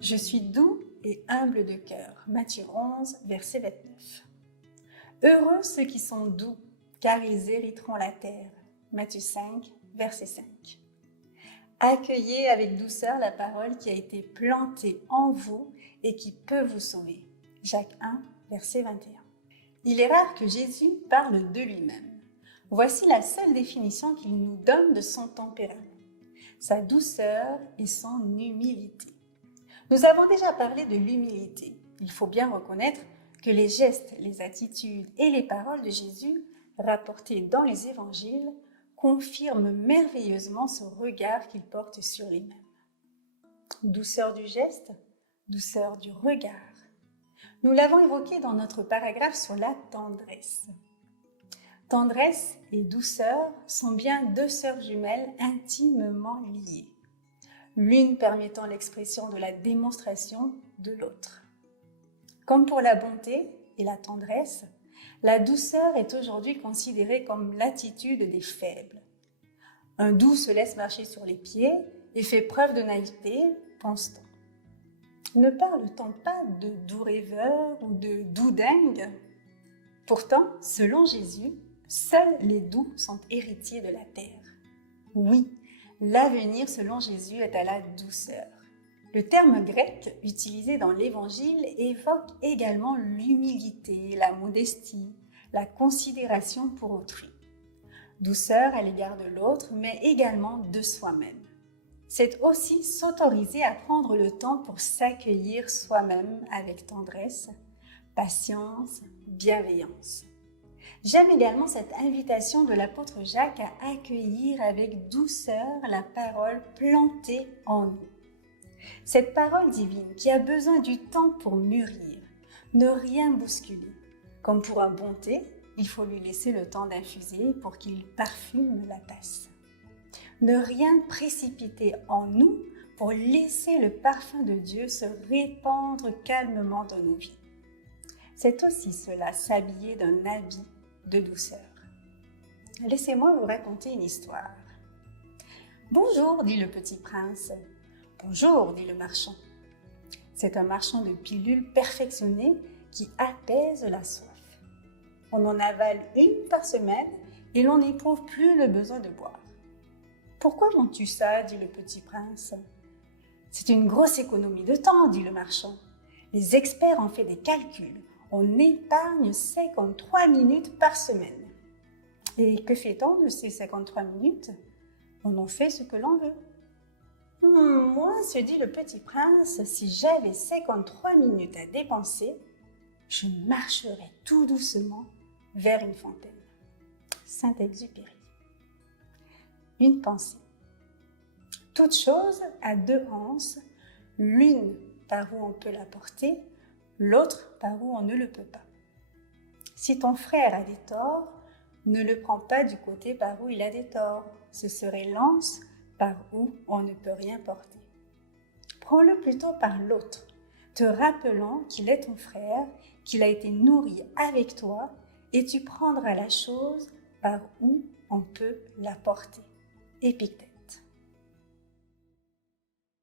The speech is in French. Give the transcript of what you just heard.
Je suis doux et humble de cœur. Matthieu 11, verset 29. Heureux ceux qui sont doux, car ils hériteront la terre. Matthieu 5, verset 5. Accueillez avec douceur la parole qui a été plantée en vous et qui peut vous sauver. Jacques 1, verset 21. Il est rare que Jésus parle de lui-même. Voici la seule définition qu'il nous donne de son tempérament, sa douceur et son humilité. Nous avons déjà parlé de l'humilité. Il faut bien reconnaître que les gestes, les attitudes et les paroles de Jésus, rapportées dans les évangiles, confirment merveilleusement ce regard qu'il porte sur les mêmes. Douceur du geste, douceur du regard. Nous l'avons évoqué dans notre paragraphe sur la tendresse. Tendresse et douceur sont bien deux sœurs jumelles intimement liées, l'une permettant l'expression de la démonstration de l'autre. Comme pour la bonté et la tendresse, la douceur est aujourd'hui considérée comme l'attitude des faibles. Un doux se laisse marcher sur les pieds et fait preuve de naïveté, pense-t-on. Ne parle-t-on pas de doux rêveur ou de doux dingue? Pourtant, selon Jésus, seuls les doux sont héritiers de la terre. Oui, l'avenir selon Jésus est à la douceur. Le terme grec utilisé dans l'Évangile évoque également l'humilité, la modestie, la considération pour autrui. Douceur à l'égard de l'autre, mais également de soi-même. C'est aussi s'autoriser à prendre le temps pour s'accueillir soi-même avec tendresse, patience, bienveillance. J'aime également cette invitation de l'apôtre Jacques à accueillir avec douceur la parole plantée en nous. Cette parole divine qui a besoin du temps pour mûrir, ne rien bousculer. Comme pour un bon thé, il faut lui laisser le temps d'infuser pour qu'il parfume la tasse. Ne rien précipiter en nous pour laisser le parfum de Dieu se répandre calmement dans nos vies. C'est aussi cela, s'habiller d'un habit de douceur. Laissez-moi vous raconter une histoire. « Bonjour », dit le petit prince. « Bonjour », dit le marchand. C'est un marchand de pilules perfectionné qui apaise la soif. On en avale une par semaine et l'on n'éprouve plus le besoin de boire. « Pourquoi vends-tu ça » dit le petit prince. « C'est une grosse économie de temps » dit le marchand. « Les experts ont fait des calculs. On épargne 53 minutes par semaine. Et que fait-on de ces 53 minutes? On en fait ce que l'on veut. » Moi, se dit le petit prince, si j'avais 53 minutes à dépenser, je marcherais tout doucement vers une fontaine. Saint-Exupéry. Une pensée. Toute chose a deux anses, l'une par où on peut la porter, l'autre par où on ne le peut pas. Si ton frère a des torts, ne le prends pas du côté par où il a des torts. Ce serait l'anse par où on ne peut rien porter. Prends-le plutôt par l'autre, te rappelant qu'il est ton frère, qu'il a été nourri avec toi, et tu prendras la chose par où on peut la porter. Épictète.